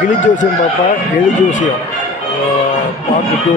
கிளி ஜோசியம் பாப்பா, எலி ஜோசியம் பார்ட் 2.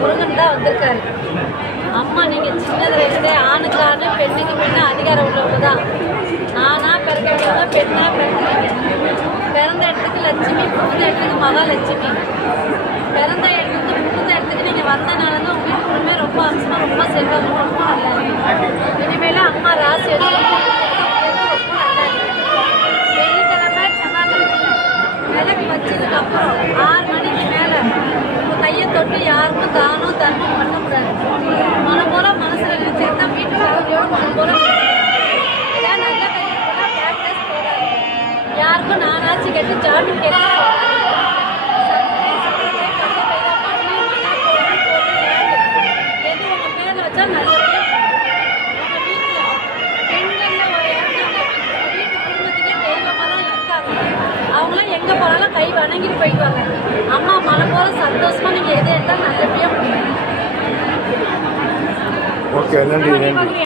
முருகன் தான் வந்திருக்காரு. அம்மா நீங்க சின்னதுல இருந்தே ஆணுக்கு ஆணு பெண்ணுக்கு பெண்ணு அதிகாரம் உள்ளவங்க தான். நானா பிறந்தவங்க பெண்ணா பிறந்த இடத்துக்கு லட்சுமி, புகுந்த இடத்துக்கு மகாலட்சுமி. பிறந்த இடத்துக்கு புகுந்த இடத்துக்கு நீங்க வந்தனாலதான் உங்க வீட்டுக்குமே ரொம்ப அம்சமா ரொம்ப செல்வம் ரொம்ப நல்லா. இனிமேல அம்மா ராசி வெள்ளிக்கிழமை செவ்வாய்க்கிழமை விளக்கு வச்சதுக்கு அப்புறம் 6 மணிக்கு மேல கையை தொட்டு யாருக்கும் தானும் தர்மம் பண்ணக்கூடாது. மனம் போல மனசுல நினைச்சிருந்தா வீட்டுக்கு மனம் போல இதான் நல்ல ப்ராக்டிஸ் போடாது. யாருக்கும் நானாச்சு கேட்டு ஜாமீன் கேட்டு எது உங்க பேரை வச்சா நல்லபடியா உங்க வீட்டுல பெண்கள்ல ஒரு இடத்துல வீட்டு குடும்பத்துக்கே தெய்வமா தான் இருக்காங்க. அவங்களாம் எங்க போனாலும் கை வணங்கிட்டு போயிடுவாங்க. அம்மா மனம் போல சந்தோஷமா நீங்க எது எடுத்தாலும் நல்லபடியா முடியும். ஓகே, நன்றி நன்றி.